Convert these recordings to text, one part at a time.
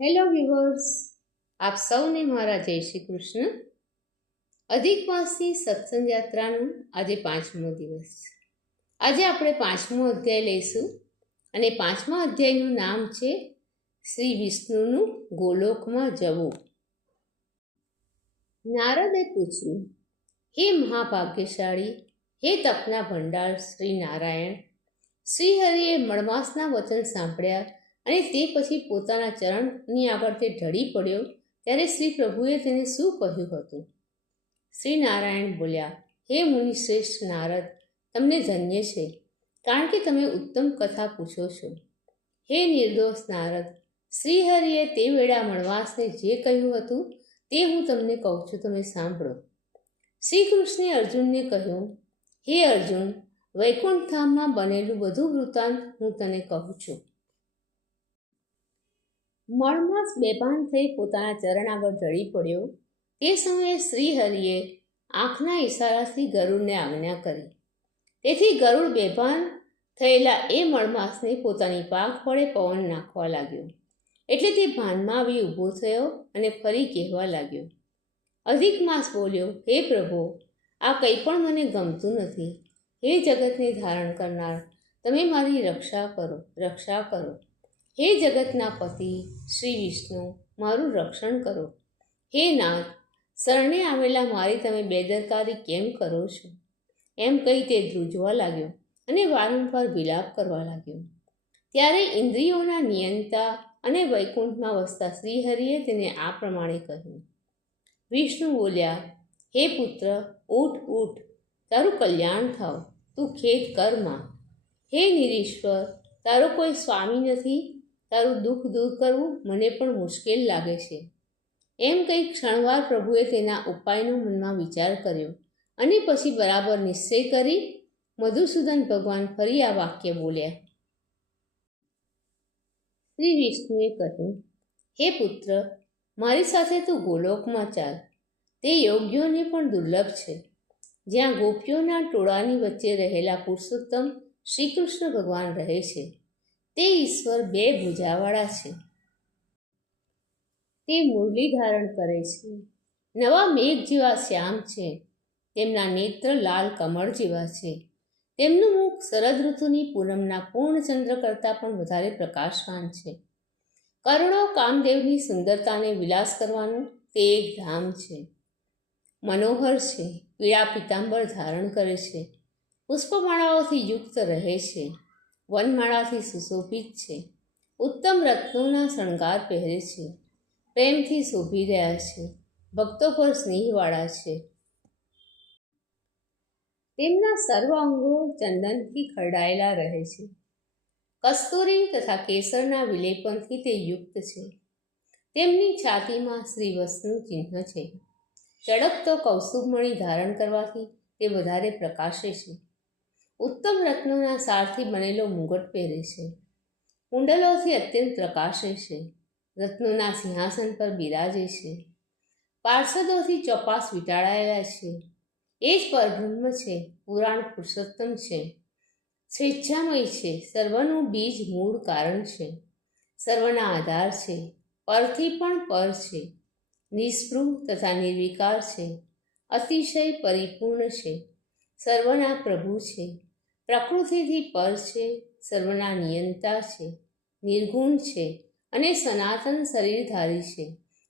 Hello viewers, આપ સૌને મારા જય શ્રી કૃષ્ણ. અધિક માસની સત્સંગ યાત્રાનું આજે 5મો દિવસ. આજે આપણે 5મો અધ્યાય લઈશું અને 5મા અધ્યાયનું નામ છે શ્રી વિષ્ણુનું ગોલોકમાં જવું. નારદે પૂછ્યું, હે મહાભાગ્યશાળી, હે તપના ભંડાર શ્રી નારાયણ, શ્રી હરિએ મળમાસના વચન સાંભળ્યા અને તે પછી પોતાના ચરણની આગળ તે ઢળી પડ્યો ત્યારે શ્રી પ્રભુએ તેને શું કહ્યું હતું? શ્રી નારાયણ બોલ્યા, હે મુનિશ્રેષ્ઠ નારદ, તમને ધન્ય છે, કારણ કે તમે ઉત્તમ કથા પૂછો છો. હે નિર્દોષ નારદ, શ્રી હરિએ તે વેળા મળવાસને જે કહ્યું હતું તે હું તમને કહું છું, તમે સાંભળો. શ્રી કૃષ્ણે અર્જુનને કહ્યું, હે અર્જુન, વૈકુંઠ ધામમાં બનેલું બધું વૃત્તાંત હું તને કહું છું. મળમાસ બેભાન થઈ પોતાના ચરણ આગળ ઢળી પડ્યો તે સમયે શ્રી હરિએ આંખના ઈશારાથી ગરુડને આજ્ઞા કરી. તેથી ગરુડ બેભાન થયેલા એ મળમાસને પોતાની પાંખ વડે પવન નાખવા લાગ્યો. એટલે તે ભાનમાં આવી ઊભો થયો અને ફરી કહેવા લાગ્યો. અધિક માસ બોલ્યો, હે પ્રભુ, આ કંઈ પણ મને ગમતું નથી. હે જગતને ધારણ કરનાર, તમે મારી રક્ષા કરો, રક્ષા કરો. હે જગતના પતિ શ્રી વિષ્ણુ, મારું રક્ષણ કરો. હે નાથ, શરણે આવેલા મારી તમે બેદરકારી કેમ કરો છો? એમ કહી તે ધ્રુજવા લાગ્યો અને વારંવાર વિલાપ કરવા લાગ્યો. ત્યારે ઇન્દ્રિયોના નિયંતા અને વૈકુંઠમાં વસતા શ્રીહરિએ તેને આ પ્રમાણે કહ્યું. વિષ્ણુ બોલ્યા, હે પુત્ર, ઊઠ ઊઠ, તારું કલ્યાણ થાવ, તું ખેદ કરમાં. હે નિરીશ્વર, તારો કોઈ સ્વામી નથી, તારું દુઃખ દૂર કરવું મને પણ મુશ્કેલ લાગે છે. એમ કંઈ ક્ષણવાર પ્રભુએ તેના ઉપાયનો મનમાં વિચાર કર્યો અને પછી બરાબર નિશ્ચય કરી મધુસૂદન ભગવાન ફરી આ વાક્ય બોલ્યા. શ્રી વિષ્ણુએ કહ્યું, હે પુત્ર, મારી સાથે તું ગોલોકમાં ચાલ. તે યોગ્યોને પણ દુર્લભ છે, જ્યાં ગોપીઓના ટોળાની વચ્ચે રહેલા પુરુષોત્તમ શ્રી કૃષ્ણ ભગવાન રહે છે. તે ઈશ્વર બે ભુજાવાળા છે. તે મુરલી ધારણ કરે છે, નવા મેઘ જેવા શ્યામ છે. તેમના નેત્ર લાલ કમળ જેવા છે. તેમનું મુખ શરદ ઋતુની પૂનમના પૂર્ણચંદ્ર કરતાં પણ વધારે પ્રકાશવાન છે. કરોડો કામદેવની સુંદરતાને વિલાસ કરવાનું તે એક ધામ છે. મનોહર છે, પીળા પીતાંબર ધારણ કરે છે, પુષ્પમાળાઓથી યુક્ત રહે છે, વનમાળાથી સુશોભિત છે, ઉત્તમ રત્નોના શણગાર પહેરે છે, પ્રેમથી શોભી રહ્યા છે, ભક્તો પર સ્નેહવાળા છે. તેમના સર્વ અંગો ચંદનથી ખરડાયેલા રહે છે. કસ્તુરી તથા કેસરના વિલેપનથી તે યુક્ત છે. તેમની છાતીમાં શ્રી વસ્તુનું ચિહ્ન છે. ચળકતો કૌસ્તુભમણિ ધારણ કરવાથી તે વધારે પ્રકાશે છે. ઉત્તમ રત્નોના સારથી બનેલો મુગટ પહેરે છે. કુંડલોથી અત્યંત પ્રકાશે છે. રત્નોના સિંહાસન પર બિરાજે છે. પાર્ષદોથી ચોપાસ વીંટાળાયેલા છે. એ જ પરબ્રહ્મ છે, પુરાણ પુરુષોત્તમ છે, સ્વેચ્છામય છે, સર્વનું બીજ મૂળ કારણ છે, સર્વના આધાર છે, પરથી પણ પર છે, નિસ્પૃહ તથા નિર્વિકાર છે, અતિશય પરિપૂર્ણ છે, સર્વના પ્રભુ છે, પ્રકૃતિથી પર છે, સર્વના નિયંતા છે, નિર્ગુણ છે અને સનાતન શરીરધારી છે.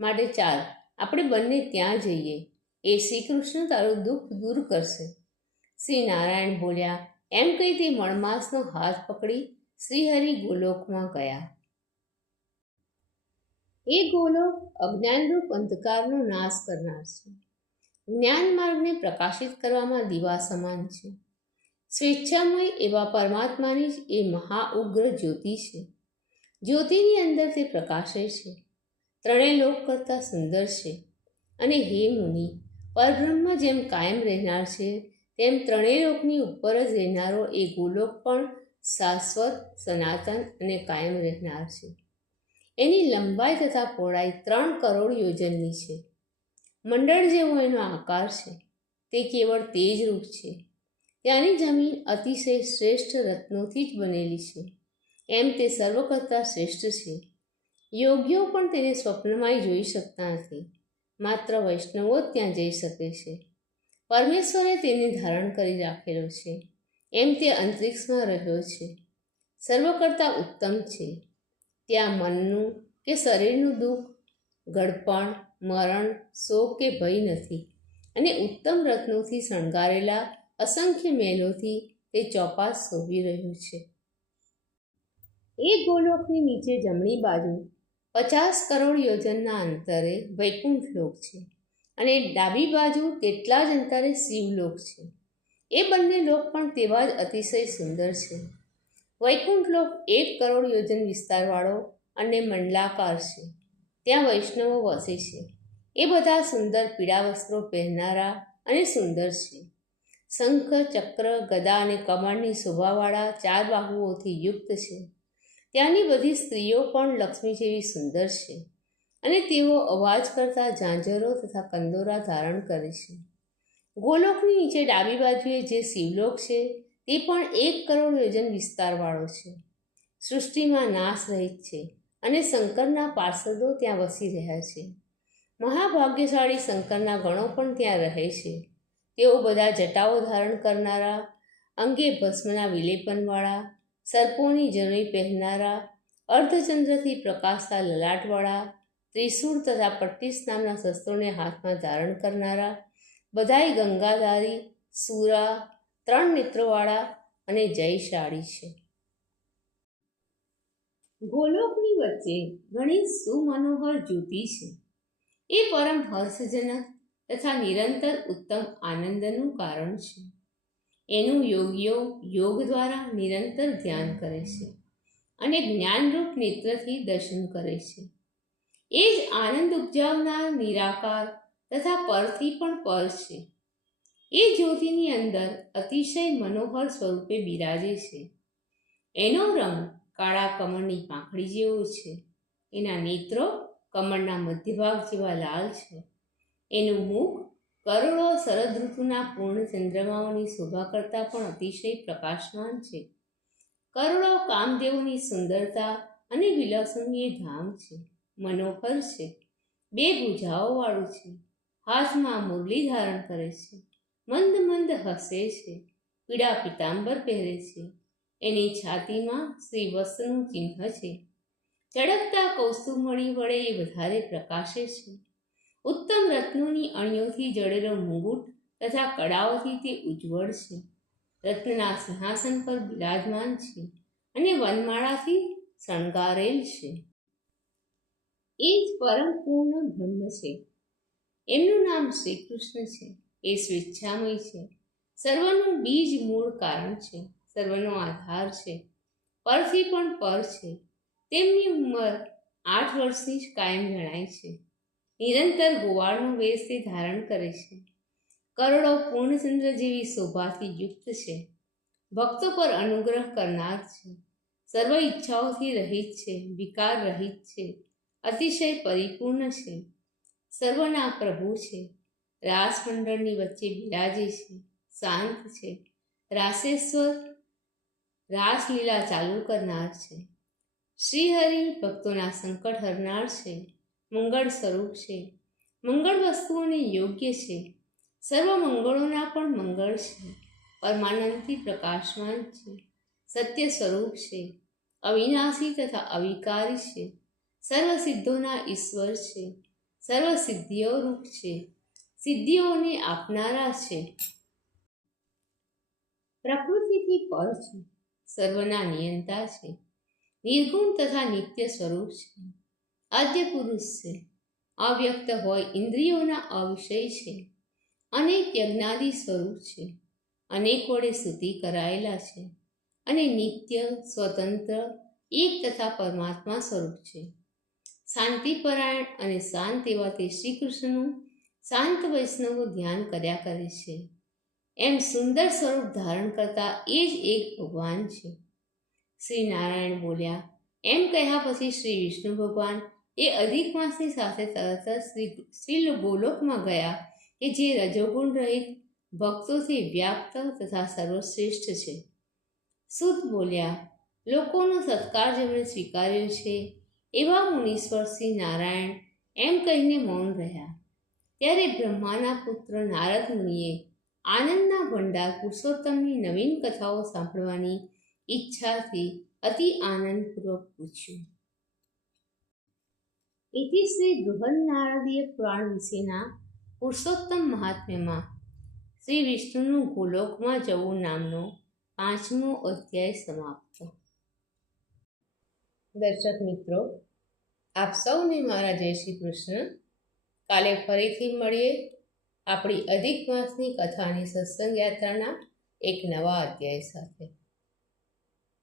માટે ચાલ, આપણે બંને ત્યાં જઈએ. એ શ્રી કૃષ્ણ તારું દુઃખ દૂર કરશે. શ્રી નારાયણ બોલ્યા. એમ કહી તે મળમાસનો હાથ પકડી શ્રીહરિ ગોલોકમાં ગયા. એ ગોલોક અજ્ઞાનરૂપ અંધકારનો નાશ કરનાર છે. જ્ઞાન માર્ગને પ્રકાશિત કરવામાં દીવા સમાન છે. સ્વેચ્છામય એવા પરમાત્માની જ એ મહાઉગ્ર જ્યોતિ છે. જ્યોતિની અંદર તે પ્રકાશે છે. ત્રણેય લોક કરતાં સુંદર છે. અને હે મુનિ, પરબ્રહ્મ જેમ કાયમ રહેનાર છે, તેમ ત્રણેય લોકની ઉપર જ રહેનારો એ ગોલોક પણ શાશ્વત, સનાતન અને કાયમ રહેનાર છે. એની લંબાઈ તથા પહોળાઈ 3 કરોડ યોજનની છે. મંડળ જેવો એનો આકાર છે. તે કેવળ તેજરૂપ છે. ત્યાંની જમીન અતિશય શ્રેષ્ઠ રત્નોથી જ બનેલી છે. એમ તે સર્વ કરતાં શ્રેષ્ઠ છે. યોગીઓ પણ તેને સ્વપ્નમાંય જોઈ શકતા નથી. માત્ર વૈષ્ણવો જ ત્યાં જઈ શકે છે. પરમેશ્વરે તેને ધારણ કરી રાખેલો છે, એમ તે અંતરિક્ષમાં રહ્યો છે. સર્વ કરતાં ઉત્તમ છે. ત્યાં મનનું કે શરીરનું દુઃખ, ગળપણ, મરણ, શોક કે ભય નથી. અને ઉત્તમ રત્નોથી શણગારેલા અસંખ્ય મહેલોથી તે ચોપાસ શોભી રહ્યું છે. એ ગોલોકની નીચે જમણી બાજુ 50 કરોડ યોજનના અંતરે વૈકુંઠ લોક છે અને ડાબી બાજુ તેટલા જ અંતરે શિવલોક છે. એ બંને લોક પણ તેવા જ અતિશય સુંદર છે. વૈકુંઠ લોક 1 કરોડ યોજન વિસ્તારવાળો અને મંડલાકાર છે. ત્યાં વૈષ્ણવો વસે છે. એ બધા સુંદર પીળા વસ્ત્રો પહેરનારા અને સુંદર છે. શંખ, ચક્ર, ગદા અને કમળની શોભાવાળા 4 બાહુઓથી યુક્ત છે. ત્યાંની બધી સ્ત્રીઓ પણ લક્ષ્મી જેવી સુંદર છે અને તેઓ અવાજ કરતા ઝાંઝરો તથા કંદોરા ધારણ કરે છે. ગોલોકની નીચે ડાબી બાજુએ જે શિવલોક છે તે પણ 1 કરોડ યોજન વિસ્તારવાળો છે. સૃષ્ટિમાં નાશ રહિત છે અને શંકરના પાર્ષદો ત્યાં વસી રહ્યા છે. મહાભાગ્યશાળી શંકરના ગણો પણ ત્યાં રહે છે. તેઓ બધા જટાઓ ધારણ કરનારા, અંગે ભસ્મના વિલેપનવાળા, સર્પોની જનોઈ પહેરનારા, અર્ધચંદ્રથી પ્રકાશતા લલાટવાળા, ત્રિશૂળ તથા પટ્ટીસ નામના શસ્ત્રોને હાથમાં ધારણ કરનારા, બધાય ગંગાધારી, સુરા, 3 નેત્રોવાળા અને જયશાળી છે. ગોલોકની વચ્ચે ઘણી સુમનોહર જ્યોતિ છે. એ પરમ હર્ષજનક તથા નિરંતર ઉત્તમ આનંદનું કારણ છે. એનું યોગીઓ યોગ દ્વારા નિરંતર ધ્યાન કરે છે અને જ્ઞાનરૂપ નેત્રથી દર્શન કરે છે. એ જ આનંદ ઉપજાવનાર નિરાકાર તથા પરથી પણ પર છે. એ જ્યોતિની અંદર અતિશય મનોહર સ્વરૂપે બિરાજે છે. એનો રંગ કાળા કમળની પાંખડી જેવો છે. એના નેત્રો કમળના મધ્યભાગ જેવા લાલ છે. એનું મુખ કરોડો શરદ ઋતુના પૂર્ણ ચંદ્રમાઓની શોભા કરતાં પણ અતિશય પ્રકાશમાન છે. કરોડો કામદેવોની સુંદરતા અને વિલાસનું એ ધામ છે. મનોહર છે. 2 ભુજાઓવાળું છે. હાથમાં મુરલી ધારણ કરે છે. મંદ મંદ હસે છે. પીળા પીતાંબર પહેરે છે. એની છાતીમાં શ્રી વસ્ત્રનું ચિહ્ન છે. ચળકતા કૌસ્તુભમણી વડે એ વધારે પ્રકાશે છે. ઉત્તમ રત્નોની અણીઓથી જડેલો મુગુટ તથા કડાઓથી તે ઉજ્જવળ છે. રત્નના સિંહાસન પર બિરાજમાન છે અને વનમાળાથી શણગારેલ છે. એ જ પરમ પૂર્ણ બ્રહ્મ છે. એમનું નામ શ્રી કૃષ્ણ છે. એ સ્વેચ્છામય છે. સર્વનું બીજ મૂળ કારણ છે. સર્વનો આધાર છે. પરથી પણ પર છે. તેમની ઉંમર 8 વર્ષની જ કાયમ જણાય છે. નિરંતર ગોવાળનો વેશ તે ધારણ કરે છે. કરોડો પૂર્ણચંદ્ર જેવી શોભાથી યુક્ત છે. ભક્તો પર અનુગ્રહ કરનાર છે. સર્વ ઈચ્છાઓથી રહિત છે. વિકાર રહિત છે. અતિશય પરિપૂર્ણ છે. સર્વના પ્રભુ છે. રાસમંડળની વચ્ચે બિરાજે છે. શાંત છે. રાસેશ્વર રાસલીલા ચાલુ કરનાર છે. શ્રીહરિ ભક્તોના સંકટ હરનાર છે. મંગળ સ્વરૂપ છે. મંગળ વસ્તુઓને યોગ્ય છે. સર્વ મંગળોના પણ મંગળ છે. પરમાનંદથી પ્રકાશમાન છે. સત્ય સ્વરૂપ છે. અવિનાશી તથા અવિકારી છે. સર્વ સિદ્ધોના ઈશ્વર છે. સર્વ સિદ્ધિઓ રૂપ છે. સિદ્ધિઓને આપનારા છે. પ્રકૃતિથી પર છે. સર્વના નિયંતા છે. નિર્ગુણ તથા નિત્ય સ્વરૂપ છે. આદ્ય પુરુષ છે. અવ્યક્ત હોય ઇન્દ્રિયોના અવિષય છે. અનેક યજ્ઞાદિ સ્વરૂપ છે. અનેક વડે સ્તુતિ કરાયેલા છે અને નિત્ય, સ્વતંત્ર, એક તથા પરમાત્મા સ્વરૂપ છે. શાંતિપરાયણ અને શાંત એવા તે શ્રી કૃષ્ણનું શાંત વૈષ્ણવો ધ્યાન કર્યા કરે છે. એમ સુંદર સ્વરૂપ ધારણ કરતા એ જ એક ભગવાન છે. શ્રી નારાયણ બોલ્યા. એમ કહ્યા પછી શ્રી વિષ્ણુ ભગવાન એ અધિક માસની સાથે તરત જ શ્રી ગોલોકમાં ગયા કે જે રજોગુણ રહિત ભક્તોથી વ્યાપ્ત તથા સર્વશ્રેષ્ઠ છે. સુત બોલ્યા. લોકોનો સત્કાર જેમણે સ્વીકાર્યો છે એવા મુનીશ્વર શ્રી નારાયણ એમ કહીને મૌન રહ્યા. ત્યારે બ્રહ્માના પુત્ર નારદ મુનિએ આનંદના ભંડાર પુરુષોત્તમની નવીન કથાઓ સાંભળવાની ઈચ્છાથી અતિ આનંદપૂર્વક પૂછ્યું. ઇતિ શ્રી બૃહન્નારદીય પુરાણ વિશેના પુરુષોત્તમ મહાત્મ્યમાં શ્રી વિષ્ણુનું ગોલોકમાં જવું નામનો 5મો અધ્યાય સમાપ્ત. દર્શક મિત્રો, આપ સૌને મારા જય શ્રી કૃષ્ણ. કાલે ફરીથી મળીએ આપણી અધિક માસની કથાની સત્સંગ યાત્રાના એક નવા અધ્યાય સાથે.